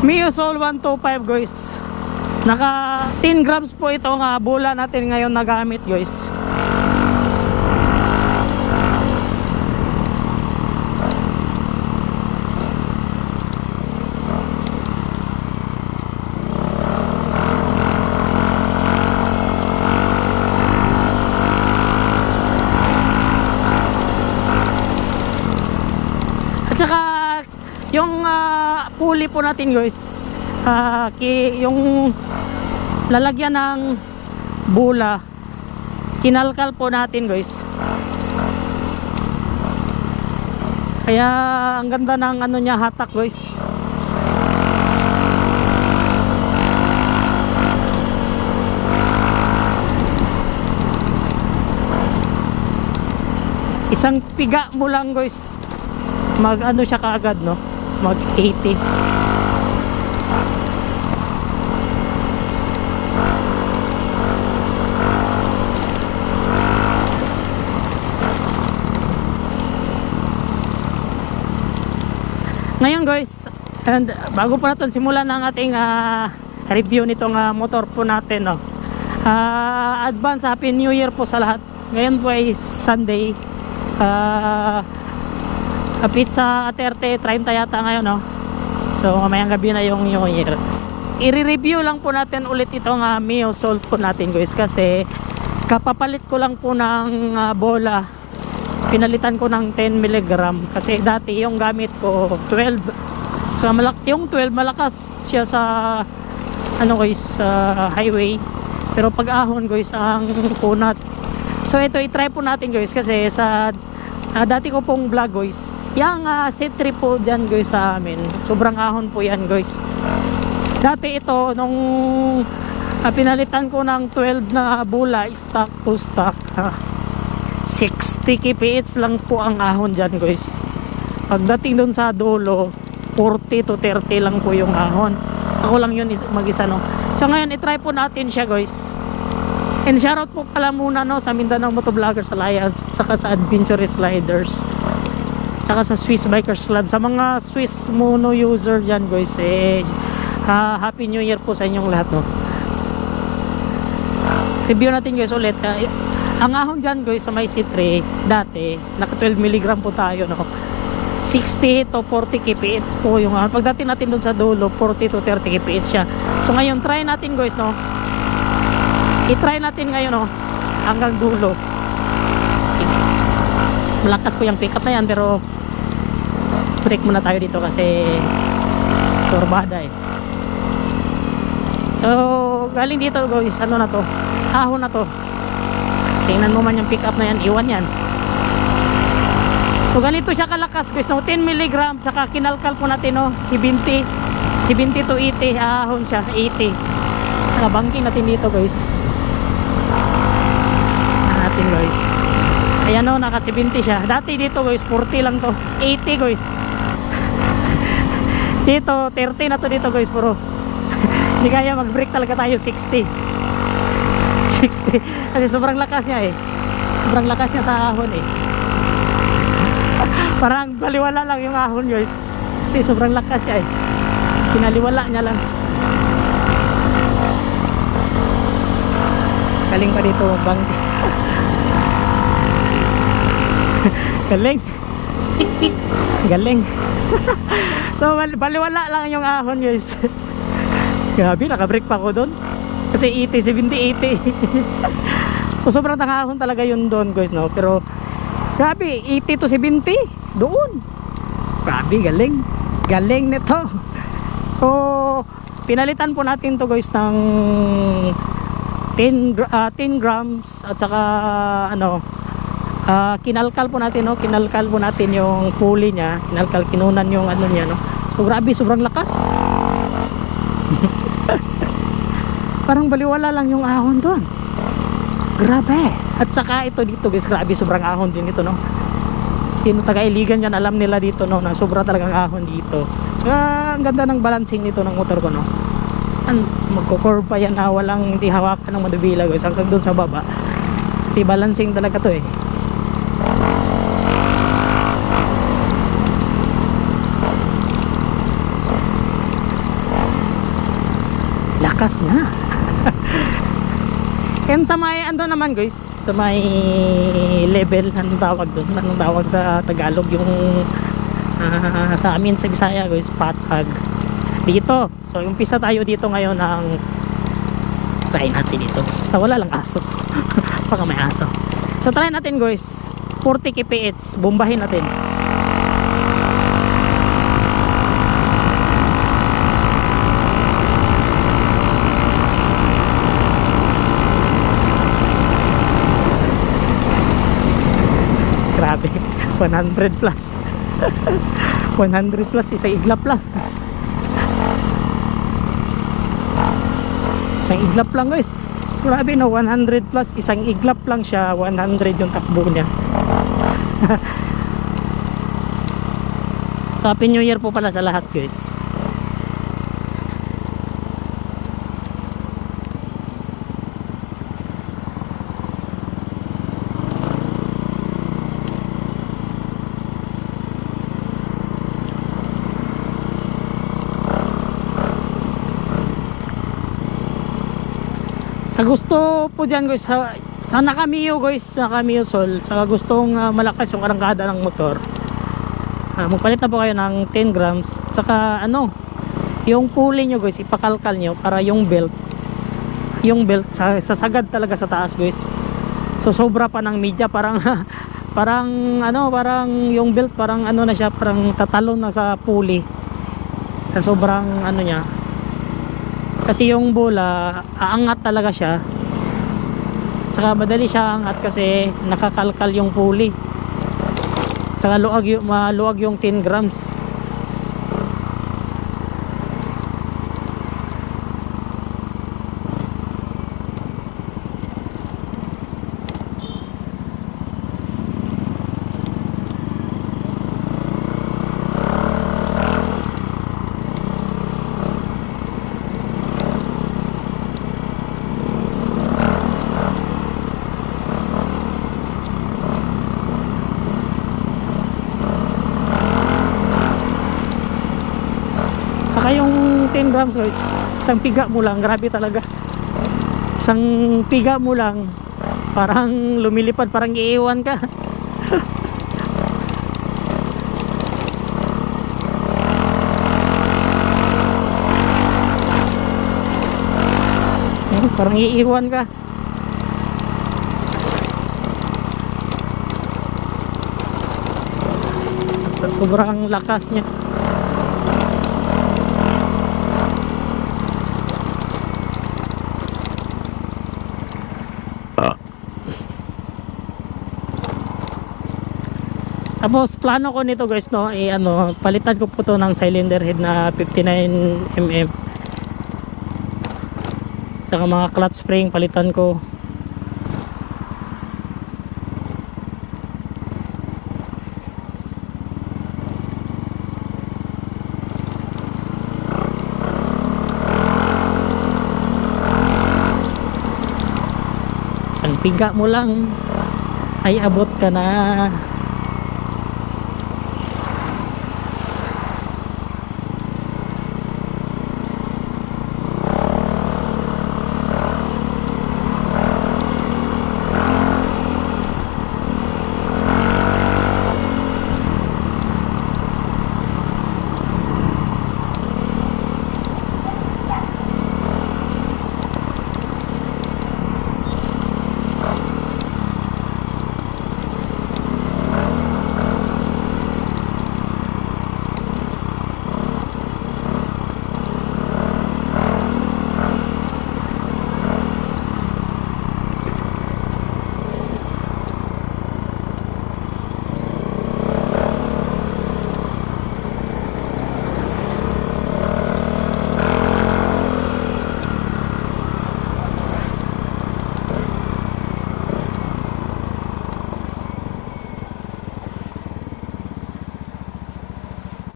Miosol 125 guys. Naka 10 grams po itong bola natin ngayon na gamit guys. At saka yung pulley po natin guys, yung lalagyan ng bula, kinalkal po natin guys. Kaya ang ganda ng ano niya, hatak guys. Isang piga mo lang guys, mag ano siya kaagad, no? Mag 80. Ngayon guys, and bago po natin simulan ang ating review nitong motor po natin, no? Advance Happy New Year po sa lahat. Ngayon po ay Sunday, pizza 30 yata ngayon, no? So mamayang gabi na yung New Year. I-review lang po natin ulit itong Miosol po natin guys, kasi kapapalit ko lang po ng bola. Pinalitan ko ng 10 mg kasi dati yung gamit ko 12. So yung 12 malakas siya sa ano guys, sa highway, pero pag ahon guys ang kunat. So ito i-try po natin guys, kasi sa dati ko pong vlog guys, yung C3 po dyan guys sa amin, sobrang ahon po yan guys. Dati ito nung pinalitan ko ng 12 na bola, stock to stock, 60 kph lang po ang ahon dyan guys. Pagdating dun sa dulo, 40 to 30 lang po yung ahon. Ako lang yun mag-isa, no? So ngayon i-try po natin siya guys. And shoutout po pala muna, no, sa Mindanao Motovloggers Alliance, saka sa Adventurous Sliders, saka sa Swiss Bikers Club. Sa mga Swiss mono user dyan guys, Happy New Year po sa inyong lahat, no? Review natin guys ulit. Ang ahon dyan guys sa may C3 dati, naka 12 mg po tayo, no? 60 to 40 kph po yung ahon. Pagdating natin dun sa dulo, 40 to 30 kph siya. So ngayon try natin guys, no? I-try natin ngayon, no, hanggang dulo. Malakas po yung pickup na yan, pero break muna tayo dito kasi turbada eh. So galing dito guys, ano na to, ahon na to. Tingnan mo man yung pickup na yan, iwan yan. So ganito siya kalakas guys, no? 10 mg, saka kinalkal po natin, no? 70 to 80 ahon siya, 80. Saka banking natin dito guys, natin guys. Ayan, no, naka 70 siya. Dati dito guys 40 lang to, 80 guys. Dito 30 na to dito guys, puro hindi kaya mag brake talaga tayo. 60 kasi sobrang lakas niya eh. Sobrang lakas niya sa ahon eh. Parang baliwala lang yung ahon guys, kasi sobrang lakas siya eh. Pinaliwala niya lang. Galing pa dito bang. Galing. Galing. So baliwala lang yung ahon guys. Grabe, naka-brake pa ako doon. Kasi 80, 70, 80. So sobrang ahon talaga yun doon guys, no? Pero grabe, 80 to 70 doon. Grabe, galing. Galing nito. So pinalitan po natin to guys ng 10 grams at saka ano, kinalkal po natin, no? Kinalkal po natin yung pulley niya, kinalkal, kinunan yung ano niya, no? So grabe, sobrang lakas. Parang baliwala lang yung ahon doon. Grabe. At saka ito dito guys, grabe, sobrang ahon din ito, no? Sino taga-Iligan yan, alam nila dito, no, na sobra talagang ahon dito. Saka ang ganda ng balancing nito ng motor ko, no? Magko-curve pa yan, walang hindi hawakan ng madubila guys, hanggang doon sa baba. Kasi balancing talaga to eh. lakas niya. And sa may ano naman guys, sa may level, anong tawag doon? Anong tawag sa Tagalog yung sa amin sa Bisaya guys, patag. Dito. So umpisa tayo dito ngayon ng try natin dito. Basta wala lang aso. Baka may aso. So try natin guys. 40 kph. Bombahin natin. Grabe. 100 plus. 100 plus. Isang iglap lang. Isang iglap lang guys. So, grabe no, 100 plus, isang iglap lang siya, 100 yung takbo niya. So Happy New Year po pala sa lahat guys. Sa gusto po dyan guys, sa Nakamiyo guys, sa Nakamiyo Sol, sa gustong malakas yung arangkada ng motor, magpalit na po kayo ng 10 grams. Saka ano, yung pulley nyo guys, ipakalkal nyo para yung belt sasagad talaga sa taas guys. So sobra pa ng media, parang parang ano, parang yung belt parang ano na siya, parang tatalon na sa pulley. Sa sobrang ano niya. Kasi yung bola, aangat talaga siya. Saka madali siya angat kasi nakakalkal yung pulley. Saka maluwag yung 10 grams. Saka yung 10 grams guys, isang piga mo lang, grabe talaga. Isang piga mo lang, parang lumilipad, parang iiwan ka. Parang iiwan ka. Sobrang lakas niya. Tapos plano ko nito guys no, ano, palitan ko po to ng cylinder head na 59mm. Saka mga clutch spring palitan ko. Isang piga mo lang ay abot ka na.